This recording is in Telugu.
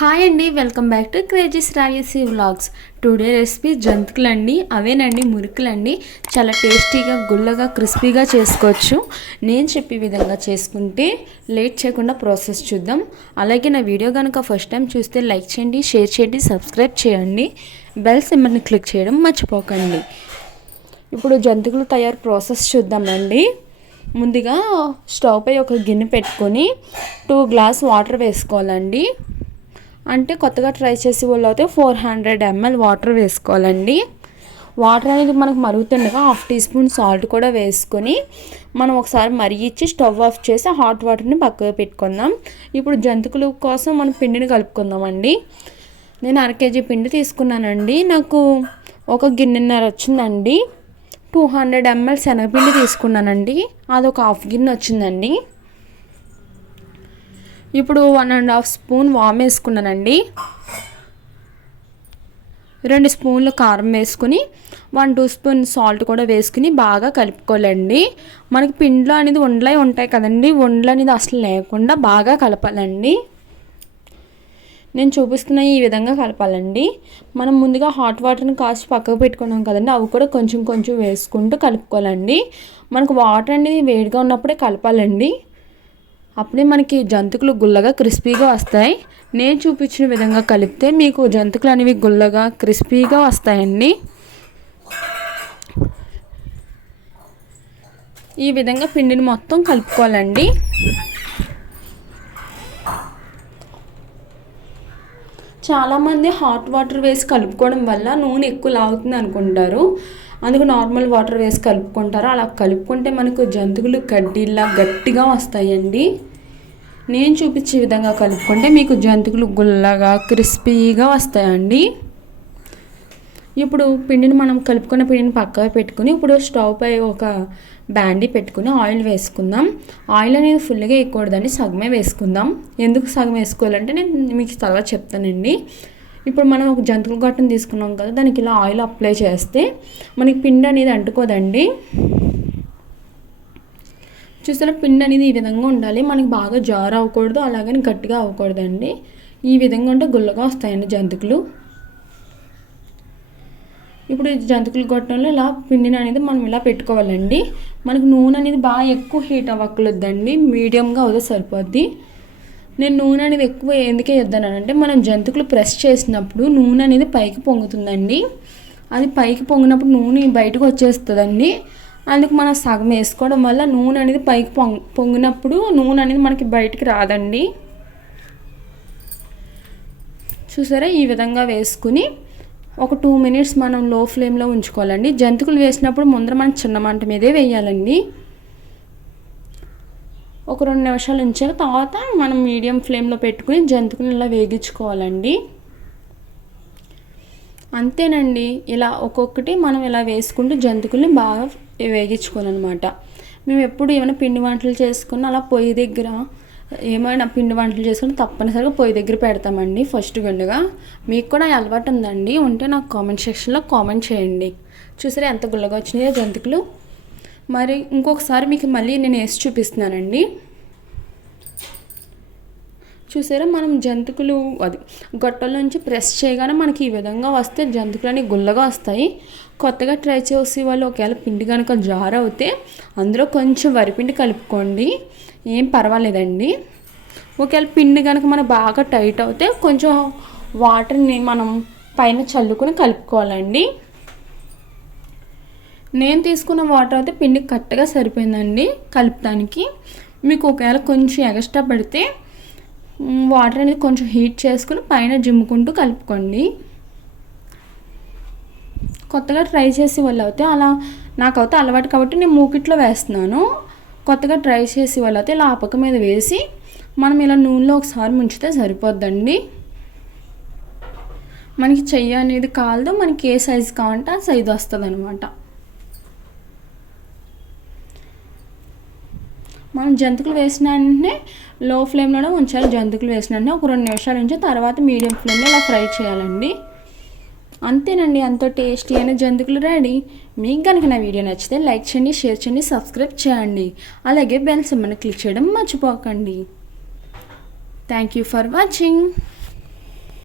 హాయ్ అండి వెల్కమ్ బ్యాక్ టు క్రేజీస్ రాయసీ వ్లాగ్స్ టుడే రెసిపీ జంతికలండి అవేనండి మురుకులండి. చాలా టేస్టీగా గుల్లగా క్రిస్పీగా చేసుకోవచ్చు. నేను చెప్పే విధంగా చేసుకుంటే లేట్ చేయకుండా ప్రాసెస్ చూద్దాం. అలాగే నా వీడియో కనుక ఫస్ట్ టైం చూస్తే లైక్ చేయండి షేర్ చేయండి సబ్స్క్రైబ్ చేయండి. బెల్ సింబర్ని క్లిక్ చేయడం మర్చిపోకండి. ఇప్పుడు జంతికలు తయారు ప్రాసెస్ చూద్దామండి. ముందుగా స్టవ్ పై ఒక గిన్నె పెట్టుకొని టూ గ్లాస్ వాటర్ వేసుకోవాలండి. అంటే కొత్తగా ట్రై చేసే వాళ్ళు అయితే ఫోర్ హండ్రెడ్ ఎంఎల్ వాటర్ వేసుకోవాలండి. వాటర్ అనేది మనకు మరుగుతుండగా హాఫ్ టీ స్పూన్ సాల్ట్ కూడా వేసుకొని మనం ఒకసారి మరిగించి స్టవ్ ఆఫ్ చేసి హాట్ వాటర్ని పక్కకు పెట్టుకుందాం. ఇప్పుడు జంతికలు కోసం మనం పిండిని కలుపుకుందామండి. నేను అర కేజీ పిండి తీసుకున్నానండి. నాకు ఒక గిన్నెన్నర వచ్చిందండి. టూ హండ్రెడ్ ఎంఎల్ శనగపిండి తీసుకున్నానండి. అది ఒక హాఫ్ గిన్నె వచ్చిందండి. ఇప్పుడు వన్ అండ్ హాఫ్ స్పూన్ వామ్ వేసుకున్నానండి. రెండు స్పూన్లు కారం వేసుకుని వన్ టూ స్పూన్ సాల్ట్ కూడా వేసుకుని బాగా కలుపుకోవాలండి. మనకి పిండిలో అనేది ఉండలే ఉంటాయి కదండి ఉండలు అనేది అసలు లేకుండా బాగా కలపాలండి. నేను చూపిస్తున్న ఈ విధంగా కలపాలండి. మనం ముందుగా హాట్ వాటర్ని కాసి పక్కకు పెట్టుకున్నాం కదండి అవి కూడా కొంచెం కొంచెం వేసుకుంటూ కలుపుకోవాలండి. మనకు వాటర్ అనేది వేడిగా ఉన్నప్పుడే కలపాలండి. అప్పుడే మనకి జంతుకులు గుల్లగా క్రిస్పీగా వస్తాయి. నేను చూపించిన విధంగా కలిపితే మీకు జంతుకులు అనేవి గుల్లగా క్రిస్పీగా వస్తాయండి. ఈ విధంగా పిండిని మొత్తం కలుపుకోవాలండి. చాలామంది హాట్ వాటర్ వేసి కలుపుకోవడం వల్ల నూనె ఎక్కువ లాగుతుంది అనుకుంటారు. అందుకు నార్మల్ వాటర్ వేసి కలుపుకుంటారు. అలా కలుపుకుంటే మనకు జంతువులు కడ్డీలా గట్టిగా వస్తాయండి. నేను చూపించే విధంగా కలుపుకుంటే మీకు జంతువులు గుల్లగా క్రిస్పీగా వస్తాయండి. ఇప్పుడు పిండిని మనం కలుపుకున్న పిండిని పక్కగా పెట్టుకుని ఇప్పుడు స్టవ్ పై ఒక బ్యాండీ పెట్టుకుని ఆయిల్ వేసుకుందాం. ఆయిల్ అనేది ఫుల్గా వేయకూడదండి సగమే వేసుకుందాం. ఎందుకు సగం వేసుకోవాలంటే నేను మీకు తర్వాత చెప్తానండి. ఇప్పుడు మనం ఒక జంతువుల గట్టను తీసుకున్నాం కదా దానికి ఇలా ఆయిల్ అప్లై చేస్తే మనకి పిండి అనేది అంటుకోదండి. చూస్తే పిండి అనేది ఈ విధంగా ఉండాలి. మనకి బాగా జారు అవ్వకూడదు అలాగని గట్టిగా అవ్వకూడదండి. ఈ విధంగా ఉంటే గుల్లగా వస్తాయండి జంతుకులు ఇప్పుడు ఈ జంతుకులు గొట్టంలో ఇలా పిండిని అనేది మనం ఇలా పెట్టుకోవాలండి. మనకు నూనె అనేది బాగా ఎక్కువ హీట్ అవ్వకూడదండి. మీడియంగా అవుతే సరిపోద్ది. నేను నూనె అనేది ఎక్కువ ఎందుకే అంటే మనం జంతుకులు ప్రెస్ చేసినప్పుడు నూనె అనేది పైకి పొంగుతుందండి. అది పైకి పొంగినప్పుడు నూనె బయటకు వచ్చేస్తుందండి. అందుకు మనం సగం వేసుకోవడం వల్ల నూనె అనేది పైకి పొంగ పొంగినప్పుడు నూనె అనేది మనకి బయటికి రాదండి. చూసారా? ఈ విధంగా వేసుకుని ఒక టూ మినిట్స్ మనం లో ఫ్లేమ్లో ఉంచుకోవాలండి. జంతుకులు వేసినప్పుడు ముందర మనం చిన్న మంట మీదే వేయాలండి. ఒక రెండు నిమిషాలు ఉంచాక తర్వాత మనం మీడియం ఫ్లేమ్లో పెట్టుకుని జంతుకుని ఇలా వేగించుకోవాలండి. అంతేనండి. ఇలా ఒక్కొక్కటి మనం ఇలా వేసుకుంటూ జంతుకుల్ని బాగా వేగించుకోవాలన్నమాట. మేము ఎప్పుడు ఏమైనా పిండి వంటలు చేసుకుని అలా పొయ్యి దగ్గర ఏమైనా పిండి వంటలు చేసుకుని తప్పనిసరిగా పొయ్యి దగ్గర పెడతామండి ఫస్ట్ గుండెగా. మీకు కూడా అలవాటు ఉందండి. ఉంటే నాకు కామెంట్ సెక్షన్లో కామెంట్ చేయండి. చూసారా ఎంత గుల్లగా వచ్చినాయో జంతికలు మరి ఇంకొకసారి మీకు మళ్ళీ నేను వేసి చూపిస్తున్నానండి. చూసారా మనం జంతుకులు అది గొట్టల నుంచి ప్రెస్ చేయగానే మనకి ఈ విధంగా వస్తే జంతుకులని గుల్లగా వస్తాయి. కొత్తగా ట్రై చేసే వాళ్ళు ఒకవేళ పిండి కనుక జార్ అవుతే అందులో కొంచెం వరిపిండి కలుపుకోండి. ఏం పర్వాలేదండి. ఒకవేళ పిండి కనుక మనం బాగా టైట్ అవుతే కొంచెం వాటర్ని మనం పైన చల్లుకొని కలుపుకోవాలండి. నేను తీసుకున్న వాటర్ అయితే పిండి కరెక్ట్గా సరిపోయిందండి కలుపుతానికి మీకు ఒకవేళ కొంచెం ఎగస్ట్రా పడితే వాటర్ అనేది కొంచెం హీట్ చేసుకుని పైన జిమ్ముకుంటూ కలుపుకోండి. కొత్తగా ట్రై చేసి వాళ్ళు అయితే అలా నాకైతే అలవాటు కాబట్టి నేను మూకిట్లో వేస్తున్నాను. కొత్తగా ట్రై చేసి వాళ్ళు అయితే ఇలా ఆపక మీద వేసి మనం ఇలా నూనెలో ఒకసారి ముంచితే సరిపోద్దండి. మనకి చెయ్యి అనేది కాలదు మనకి ఏ సైజు కావాలంటే ఆ సైజు వస్తుంది అనమాట మనం జంతుకులు వేసిన వెంటనే లో ఫ్లేమ్లోనే ఉంచాలి. జంతికలు వేసిన వెంటనే ఒక రెండు నిమిషాల నుంచి తర్వాత మీడియం ఫ్లేమ్లో ఇలా ఫ్రై చేయాలండి. అంతేనండి. అంత టేస్టీ అయిన జంతికలు రెడీ. మీకు కనుక నా వీడియో నచ్చితే లైక్ చేయండి షేర్ చేయండి సబ్స్క్రైబ్ చేయండి. అలాగే బెల్ సిమ్మని క్లిక్ చేయడం మర్చిపోకండి. Thank you for watching.